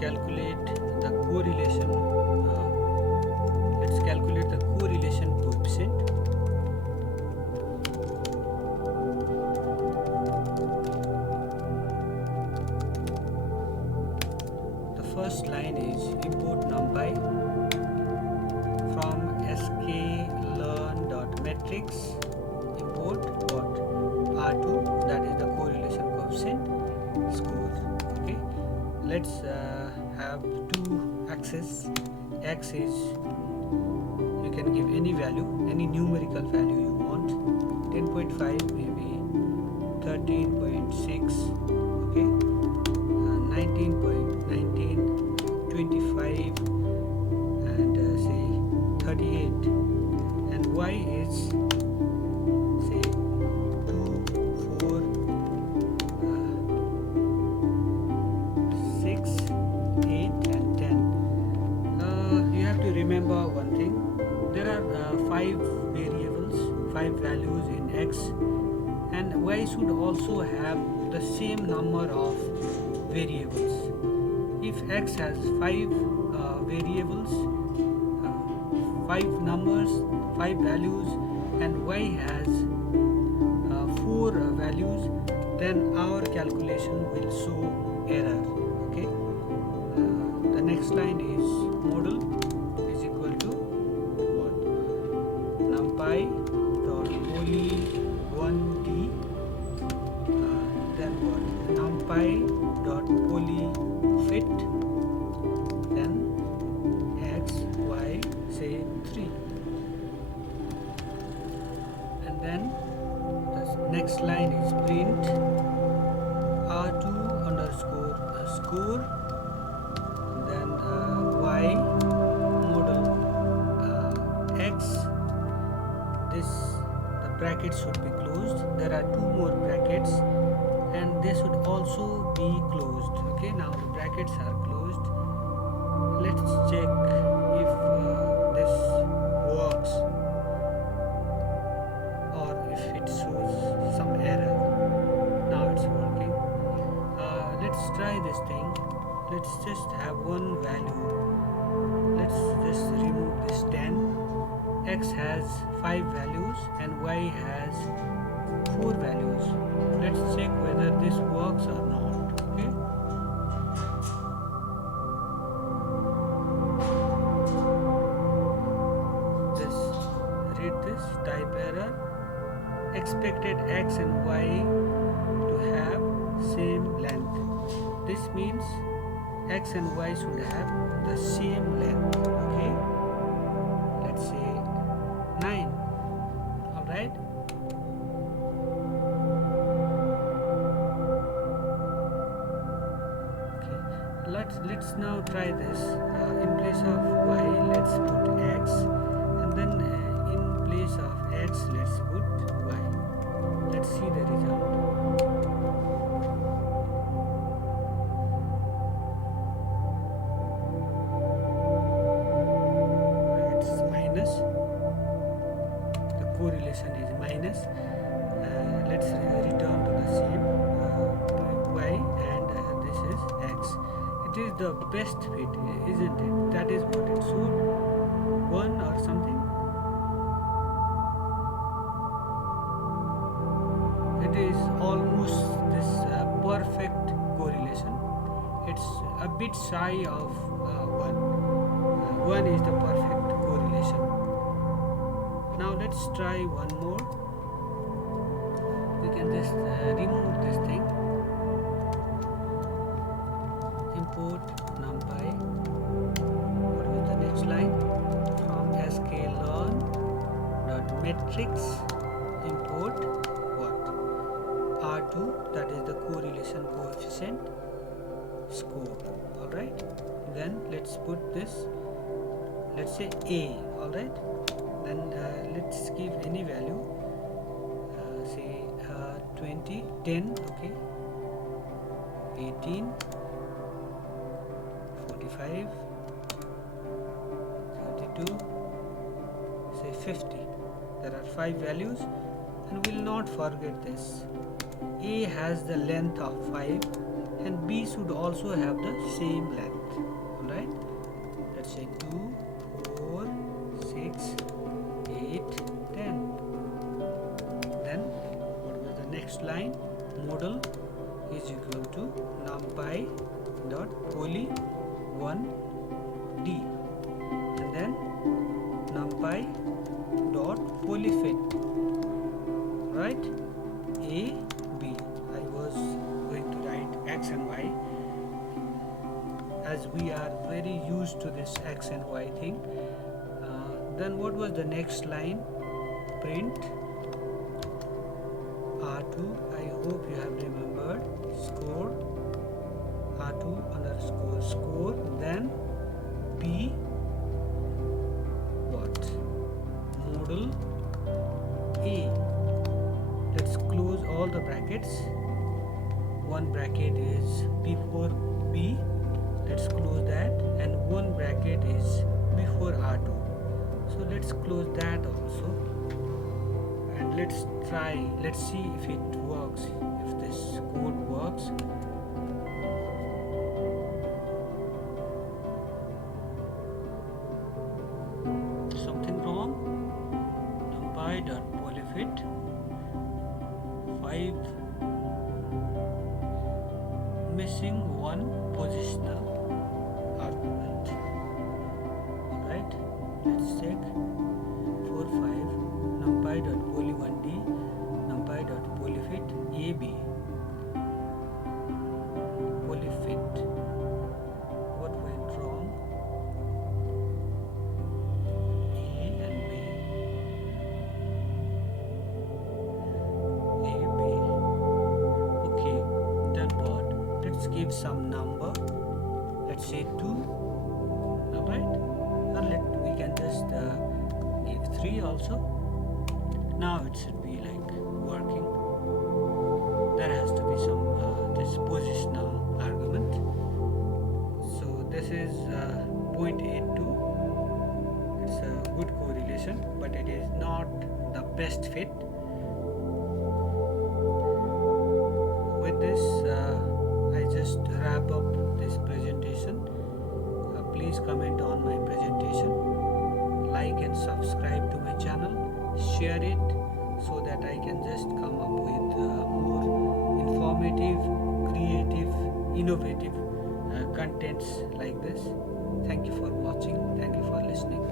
calculate the correlation. Let's calculate the correlation coefficient. The first line is import numpy from sklearn.metrics. Import what? R2, that is the correlation coefficient score. Okay, let's have two axes. X is, you can give any value, any numerical value you want, 10.5, maybe 13.6, okay, 19.19, 25, and say 38, and Y is say 2, 4, 6, 8, and 10. You have to remember one thing. There are 5 variables, 5 values in X, and Y should also have the same number of variables. If X has 5 variables, 5 numbers, 5 values, and Y has 4 values, then our calculation will show error. Okay. The next line is model is equal to what? numpy.poly1d, then what? numpy.polyfit, then x, y, say 3, and then the next line is print r2 underscore score, then y model x. The brackets should be closed. There are 2 more brackets, and they should also be closed. Okay, now the brackets are closed. Let's check if this works or if it shows some error. Now it's working. Let's try this thing. Let's just have one value. Let's just remove this 10. X has 5 values and Y has 4 values. Let's check whether this works or not. Okay. Read this, type error. Expected X and Y to have same length. This means X and Y should have the same length. Okay. Let's say 9. Alright. Okay. Let's now try this. In place of Y, let's put X, and then in place of X, let's put Y. Let's see the result. Correlation is minus. Let's return to the same y, and this is x. It is the best fit, isn't it? That is what it should. 1 or something. It is almost this perfect correlation. It's a bit shy of 1. 1 is the perfect correlation. Now let's try one more. We can just remove this thing. Import numpy. What was the next line? From sklearn.metrics. Import what? R2, that is the correlation coefficient score. Alright. Then let's put this. Let's say A. Alright. Then let's give any value, say 20, 10, okay, 18, 45, 32, say 50. There are 5 values, and will not forget this. A has the length of 5, and B should also have the same length. model is equal to numpy.poly1d, and then numpy.polyfit, right? A, B. I was going to write x and y, as we are very used to this x and y thing. Then what was the next line? Print R2. I hope you have remembered. Score R2 underscore score. Then P what? Model A. Let's close all the brackets. One bracket is before B. Let's close that, and one bracket is before R2. So let's close that also, and let's see if it works, if this code works. Something wrong? numpy.polyfit 5 missing one positional argument, right? Let's check. 4 5 numpy.poly1d numpy.polyfit ab polyfit. What went wrong? A and B. A, B. Okay, then what? Let's give some number. Let's say 2. Alright? Or we can just give 3 also. Now it should be like working. There has to be some this positional argument. So this is 0.82. It's a good correlation, but it is not the best fit. With this, I just wrap up this presentation. Please comment on my presentation, like and subscribe to my channel, share it so that I can just come up with more informative, creative, innovative contents like this. Thank you for watching. Thank you for listening.